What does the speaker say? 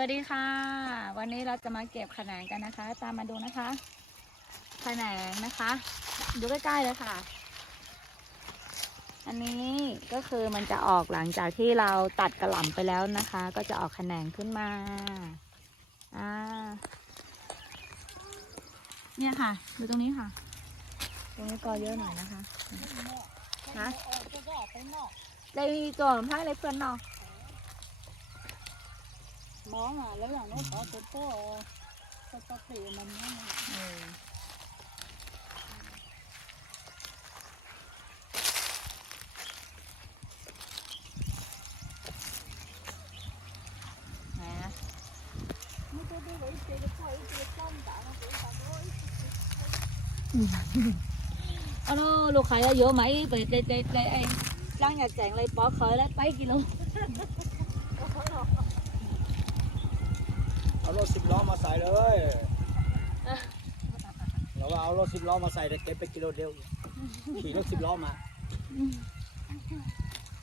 วัสดีค่ะ วันนี้เราจะมาเก็บขนงกันนะคะ ตามมาดูนะคะขนงนะคะ ดูใกล้ๆเลยค่ะ อันนี้ก็คือมันจะออกหลังจากที่เราตัดกระหล่ำไปแล้วนะคะ ก็จะออกขนงขึ้นมาอ่าเนี่ยค่ะดูตรงนี้ค่ะ ตรงนี้กอเยอะหน่อยนะคะฮะเลยตัวผมให้เลยเพื่อนเนาะ มองอะแล้วอย่างนู้นขอตัวโป้ตัวโป้มันนี่อ๋อลูกขายเยอะไหมไปได้ได้ไอ้จ้างอยากแจงเลยป๊อกเคยแล้วไปกิโล เอารถสิบล้อมาใส่เลยเราว่าเอารถสิบล้อมาใส่แต่เก็บไปกิโลเดียวขี่รถสิบล้อมา